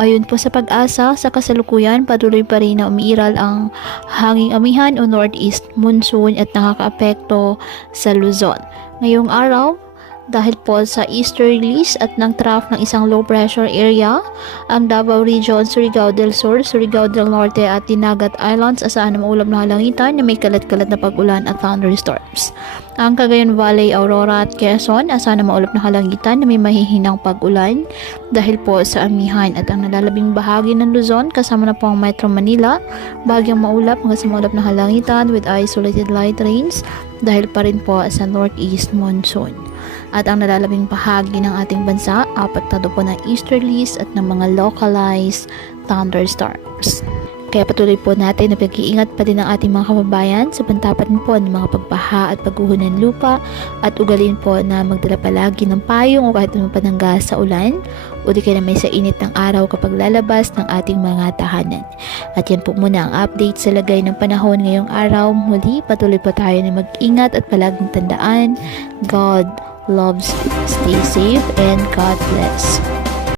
Ayon po sa Pag-asa, sa kasalukuyan patuloy pa rin na umiiral ang hanging amihan o northeast monsoon at nakakaapekto sa Luzon. Ngayong araw, dahil po sa easterlies at ng trough ng isang low pressure area, ang Davao Region, Surigao del Sur, Surigao del Norte at Dinagat Islands asahan na maulap na kalangitan na may kalat-kalat na pag-ulan at thunderstorms. Ang Cagayan Valley, Aurora at Quezon asahan na maulap na kalangitan na may mahihinang pag-ulan dahil po sa amihan, at ang nalalabing bahagi ng Luzon kasama na po ang Metro Manila, bagyang maulap hanggang sa maulap na kalangitan with isolated light rains dahil pa rin po sa northeast monsoon. At ang nalalabing bahagi ng ating bansa, apektado po ng easterlies at ng mga localized thunderstorms. Kaya patuloy po natin na pag-iingat pa din ang ating mga kababayan sa pantapat po ng mga pagbaha at pagguho ng lupa, at ugalin po na magdala palagi ng payong o kahit naman panangga sa ulan o di kaya may sa init ng araw kapag lalabas ng ating mga tahanan. At yan po muna ang update sa lagay ng panahon ngayong araw. Muli, patuloy po tayo na mag-ingat at palaging tandaan, God loves you. Stay safe and God bless.